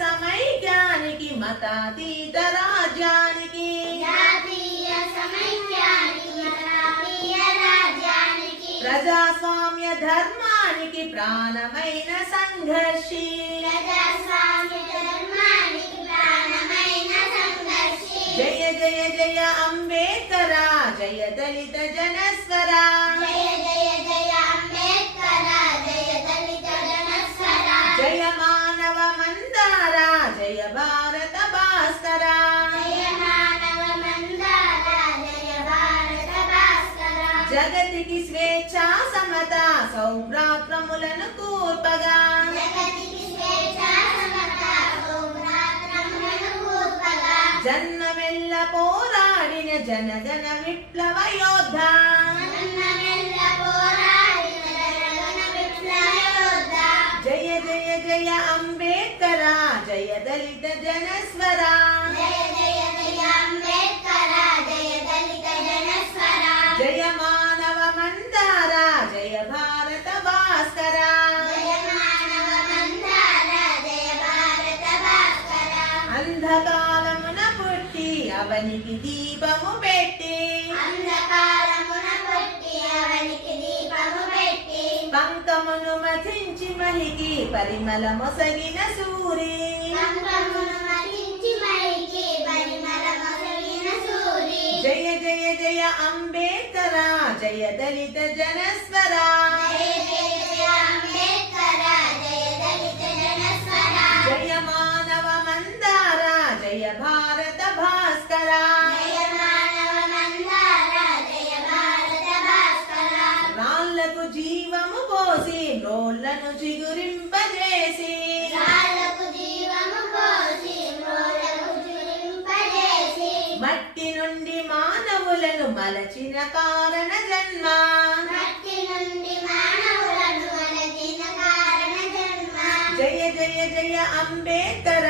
సమైక్యానికి మతాతీత రాజ్యానికి ప్రజాస్వామ్య ధర్మానికి ప్రాణమైన సంఘర్షి జయ జయ జయ అంబేద్కర జయ దళిత జనస్వర జయ మానవ మందార జయ భారత భాస్కర జగతికి స్వేచ్ఛ సమత సౌభ్రాత్రములను కూర్పగా జన్మమెల్ల పోరాడిన జనగణ విప్లవ యోధ జయ జయ జయ అంబేద్కర జయ దళిత జనస్వర జయ మానవ మందార జయ భారత భాస్కర అంధకారమున పుట్టి అవనికి దీపము పెట్టి పంకమును మథించి మహికి పరిమళ మొసగిన సూరి జయ జయ జయ అంబేద్కర జయ దళిత జనస్వర జయ మానవ మందార జయ భారత భాస్కర రాళ్లకు జీవము పోసి రోళ్లను చిగురింపజేసి మట్టి నుండి మానవులను మలచిన కారణ జన్మ జయ జయ జయ అంబేద్కర